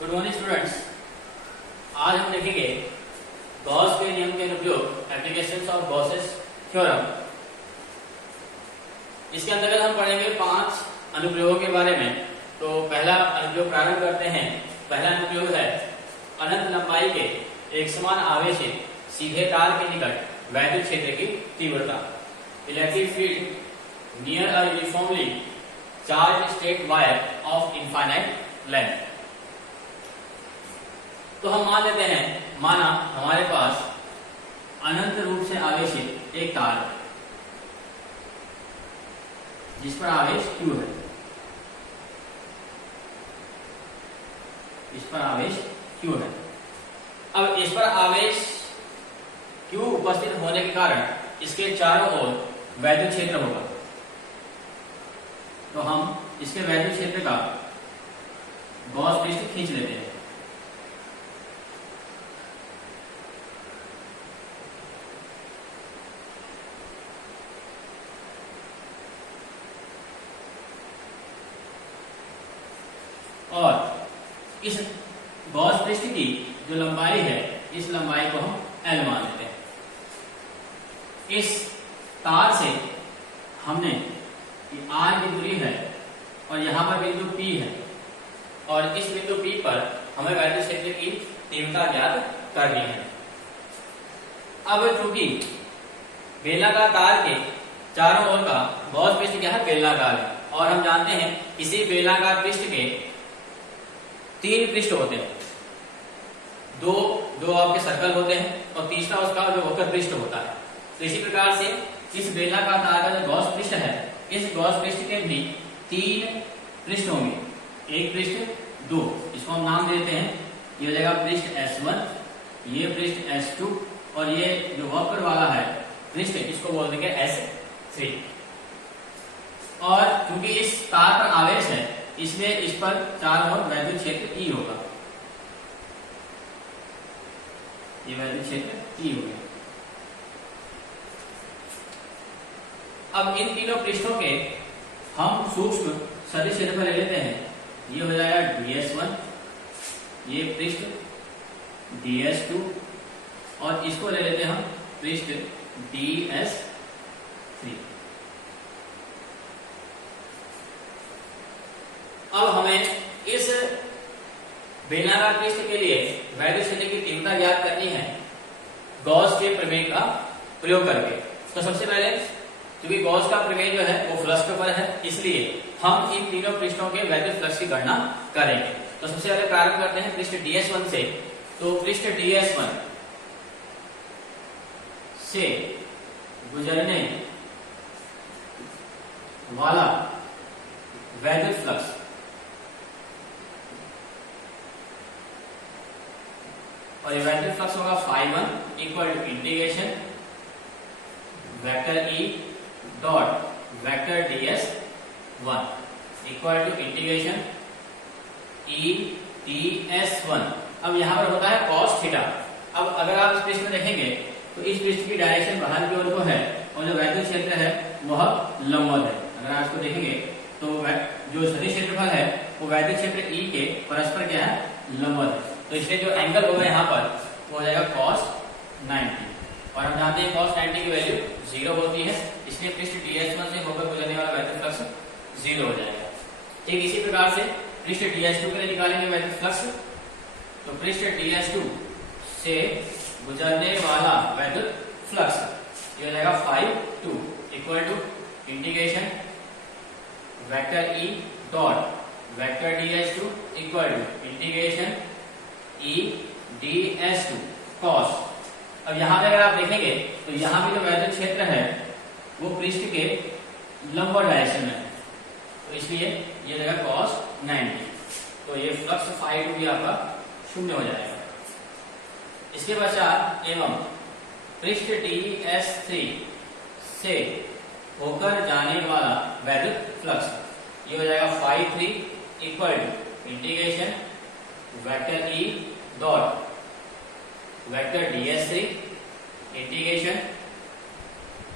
Good morning students. आज हम देखेंगे गॉस के नियम के अनुप्रयोग, एप्लीकेशंस ऑफ गॉसेस थ्योरम। इसके अंतर्गत हम पढ़ेंगे 5 अनुप्रयोगों के बारे में। तो पहला अनुप्रयोग प्रारंभ करते हैं। पहला अनुप्रयोग है अनंत लंबाई के एक समान आवेशित सीधे तार के निकट वैद्युत क्षेत्र की तीव्रता। Electric field near a uniformly charge straight wire of infinite length. तो हम मान लेते हैं, माना हमारे पास अनंत रूप से आवेशित एक तार है जिस पर आवेश Q है। इस पर आवेश Q है। अब इस पर आवेश Q उपस्थित होने के कारण इसके चारों ओर वैद्युत क्षेत्र होगा। तो हम इसके वैद्युत क्षेत्र का गॉस पृष्ठ खींच लेते हैं। और इस गॉस पृष्ठ की जो लंबाई है, इस लंबाई को हम L मान लेते हैं। इस तार से हमने R की दूरी है और यहां पर बिंदु P है और इस बिंदु P पर हमें वैद्युत क्षेत्र की तीव्रता ज्ञात करनी है। अब चूंकि बेलनाकार तार के चारों ओर का गॉस पृष्ठ क्या है, बेलनाकार है, और हम जानते हैं इसी बेलनाकार पृष्ठ के 3 पृष्ठ होते हैं। दो आपके सर्कल होते हैं और तीसरा उसका जो वक्र पृष्ठ होता है। तो इसी प्रकार से इस बेलनाकार तार का जो गॉस पृष्ठ है, इस गॉस पृष्ठ के भी 3 पृष्ठ होंगे। एक पृष्ठ 2, इसको हम नाम देते हैं, ये हो जाएगा पृष्ठ S1, ये पृष्ठ S2 और ये जो वक्र वाला है पृष्ठ, इसको बोल देंगे S3। और क्योंकि इस तार पर आवेश है इसलिए इस पर चारों ओर वैद्युत क्षेत्र E होगा। ये वैद्युत क्षेत्र E हो गया। अब इन तीनों पृष्ठों के हम सूक्ष्म सदिश क्षेत्रफल ले लेते हैं। ये हो जाएगा DS1, ये पृष्ठ DS2 और इसको ले लेते हैं हम पृष्ठ DS3। अब हमें इस बेलनाकार पृष्ठ के लिए वैद्युत क्षेत्र की तीव्रता ज्ञात करनी है गॉस के प्रमेय का प्रयोग करके। तो सबसे पहले क्योंकि गॉस का प्रमेय जो है वो फ्लक्स के ऊपर है, इसलिए हम इन तीनों पृष्ठों के वैद्युत फ्लक्स की गणना करेंगे। तो सबसे पहले प्रारंभ करते हैं पृष्ठ DS1 से। तो पृष्ठ DS1 से गुजरने वाला वैद्युत फ्लक्स और ये वैद्युत फ्लक्स होगा φ1 equal to integration vector E dot vector DS1 equal to integration E ds1। अब यहां पर होता है cos थीटा। अब अगर आप इस पृष्ठ में देखेंगे तो इस पृष्ठ की डायरेक्शन बाहर की ओर को है और जो वैद्युत क्षेत्र है वह लंबवत है। अगर आप इसको देखेंगे तो जो सदिश क्षेत्रफल है वो वैद्युत क्षेत्र E के परस्पर क्या है, लंबवत है। तो इसलिए जो एंगल होगा यहाँ पर वो हो जाएगा cos 90 और हम जानते हैं cos 90 की वैल्यू 0 होती है, इसलिए पृष्ठ DS1 से होकर गुजरने वाला वैद्युत फ्लक्स 0 हो जाएगा। ठीक इसी प्रकार से पृष्ठ DS2 के लिए निकालेंगे वैद्युत फ्लक्स। तो पृष्ठ DS2 से गुजरने वाला वैद्युत फ्लक्स ये हो जाएगा φ2 equal to integration vector E dot vector DS2 equal to integration E ds2 cos। अब यहाँ पे अगर आप देखेंगे तो यहाँ भी जो वैद्युत क्षेत्र है वो पृष्ठ के लंबवत डायरेक्शन में है, तो इसलिए ये रहेगा cos 90। तो ये फ्लक्स φ2 भी आपका 0 हो जाएगा। इसके पश्चात एवं पृष्ठ DS3 से होकर जाने वाला वैद्युत फ्लक्स ये हो जाएगा φ3 equal to integration vector E dot vector DS3 integration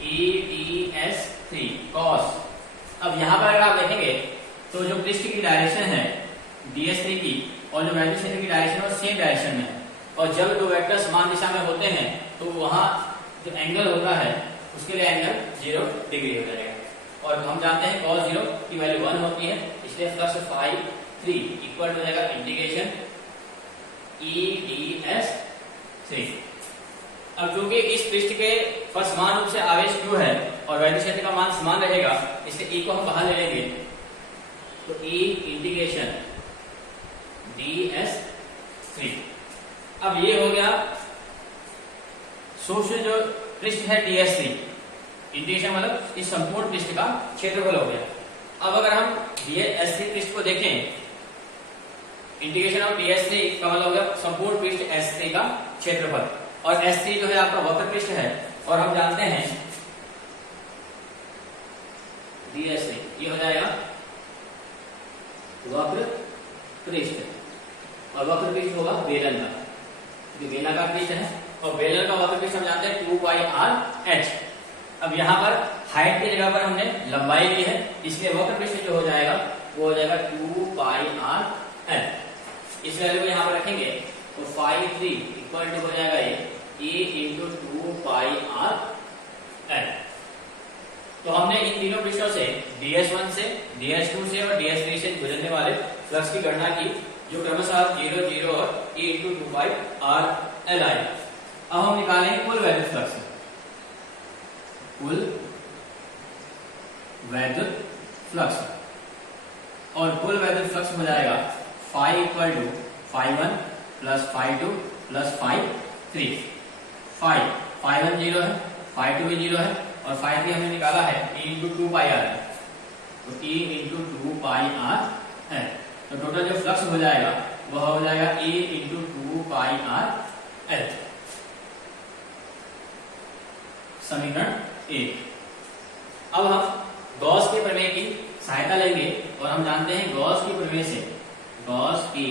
E ds3 cos। अब यहां पर अगर आप देखेंगे तो जो पृष्ठ की डायरेक्शन है ds3 की और जो वैद्युत क्षेत्र की डायरेक्शन है वो सेम डायरेक्शन में है, और जब दो वेक्टर समान दिशा में होते हैं तो वहां जो एंगल होता है उसके लिए एंगल 0 डिग्री हो जाएगा। और हम जानते हैं cos 0 की वैल्यू 1 होती है, इसलिए फ्लक्स फाई 3 इक्वल हो जाएगा इंटीग्रेशन e ds3। अब क्योंकि इस पृष्ठ के पर समान रूप से आवेश q है और वैद्युत क्षेत्र का मान समान रहेगा, इसलिए e को हम बाहर ले लेंगे, तो e इंटीग्रेशन ds3। अब ये हो गया सूक्ष्म जो पृष्ठ है ds3, इंटीग्रेशन मतलब इस संपूर्ण पृष्ठ का क्षेत्रफल हो गया। अब अगर हम ds3 पृष्ठ को देखें, इंटीग्रेशन ऑफ ds3 का मतलब हो गया संपूर्ण पृष्ठ s3 का क्षेत्रफल, और S3 जो है आपका वक्र पृष्ठ है, और हम जानते हैं ds3 ये हो जाएगा वक्र पृष्ठ, और वक्र पृष्ठ होगा बेलन का, जो बेलनाकार पृष्ठ है, और बेलन का वक्र पृष्ठ हम जानते हैं 2πr/h। अब यहाँ पर हाइट की जगह पर हमने लंबाई ली है, इसलिए वक्र पृष्ठ जो हो जाएगा वो हो जाएगा 2πr/l। इस वैल्यू को यहाँ पर रखेंगे तो फाई 3 इक्वल टू हो जाएगा ये e इंटू 2πr/l। तो हमने इन तीनों पृष्ठों से ds1 से ds2 से और ds3 से गुजरने वाले फ्लक्स की गणना की, जो क्रमशः 0 0 और e इंटू 2πr/l आए। अब हम निकालेंगे कुल वैद्युत फ्लक्स, कुल वैद्युत फ्लक्स, और कुल वैद्युत फ्लक्स हो जाएगा phi equal to φ1 plus φ2 plus φ3। φ1 0 है, φ2 भी 0 है, और φ3 हमने निकाला है e इंटू 2πr, तो e इंटू 2πr है। तो टोटल जो फ्लक्स हो जाएगा वह हो जाएगा e इंटू 2πr/l। समीकरण 1। अब हम गॉस के प्रमेय की सहायता लेंगे, और हम जानते हैं गॉस की प्रमेय से, गॉस की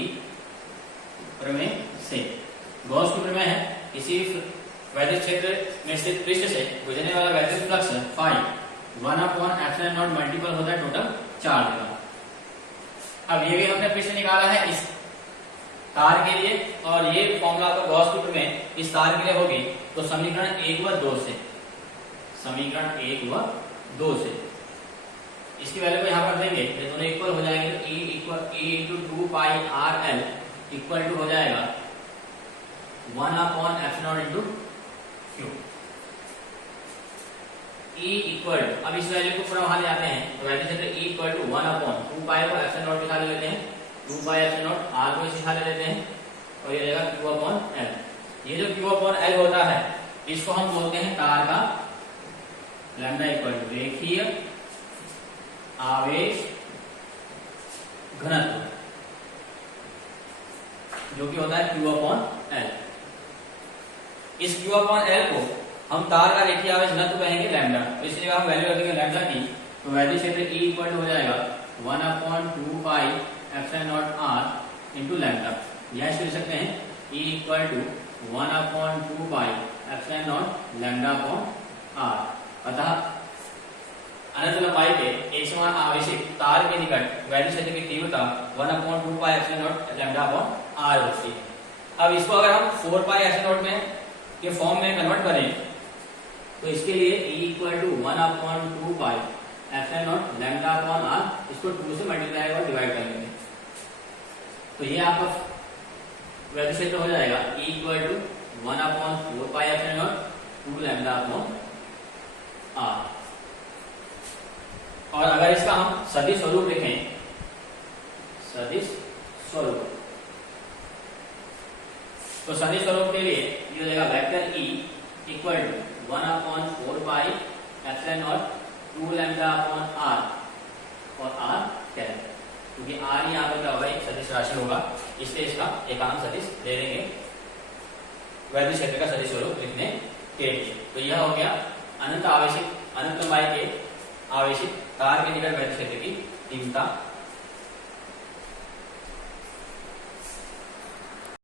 प्रमेय है किसी वैद्युत क्षेत्र में स्थित पृष्ठ से गुजरने वाला वैद्युत फ्लक्स फाई 1/ε0 मल्टीपल होता है टोटल चार्ज का। अब ये भी हमने पृष्ठ निकाला है इस तार के लिए, और ये फॉर्मूला आपका गॉस की प्रमेय इस तार के लिए होगी, तो समीकरण 1 व 2 से, समीकरण 1 व 2 से इसकी वैल्यू को यहाँ पर देंगे, ये दोनों इक्वल हो जाएंगे, तो e into 2πr/l equal to हो जाएगा 1/ε0 इंटू q। e इक्वल, अब इस वैल्यू को पूरा वहां ले आते हैं, तो वैल्यू क्षेत्र e इक्वल टू 1/2π को ε0 दिखा लेते हैं, 2πε0 r को इसे दिखा लेते हैं, और ये रहेगा q/l। ये जो q/l होता है इसको हम बोलते हैं तार का लैम्डा इक्वल टू रेखीय आवेश घनत्व, जो कि होता है q/l। इस q/l को हम तार का रेखीय आवेश घनत्व कहेंगे लैम्डा, तो इसलिए हम वैल्यू रखेंगे लैम्डा की, तो वैद्युत क्षेत्र E इक्वल हो जाएगा 1/2πε0r इंटू लैम्डा। यह लिख सकते हैं E इक्वल टू 1/2πε0 λ/r। अतः अनंत लंबाई के एक समान आवेशित तार के निकट वैद्युत क्षेत्र की तीव्रता 1/2πε0 λ/r होती है। अब इसको अगर हम 4πε0 में के फॉर्म में कन्वर्ट करें, तो इसके लिए E इक्वल टू 1/2πε0 λ/r, इसको 2 से मल्टीप्लाई और डिवाइड कर लेंगे, तो ये आपका वैद्युत क्षेत्र हो जाएगा E इक्वल टू 1/4πε0 2 λ/r। और अगर इसका हम सदिश स्वरूप लिखें, सदिश स्वरूप, तो सदिश स्वरूप के लिए ये हो जाएगा vector E equal to 1/4πε0 2 λ/r और r कैरेट, क्योंकि r यहाँ पर क्या होगा एक सदिश राशि होगा, इसलिए इसका एकांक सदिश ले लेंगे वैद्युत क्षेत्र का सदिश स्वरूप लिखने के लिए। तो यह हो गया अनंत लंबाई के आवेशित तार के निकट वैद्युत क्षेत्र की तीव्रता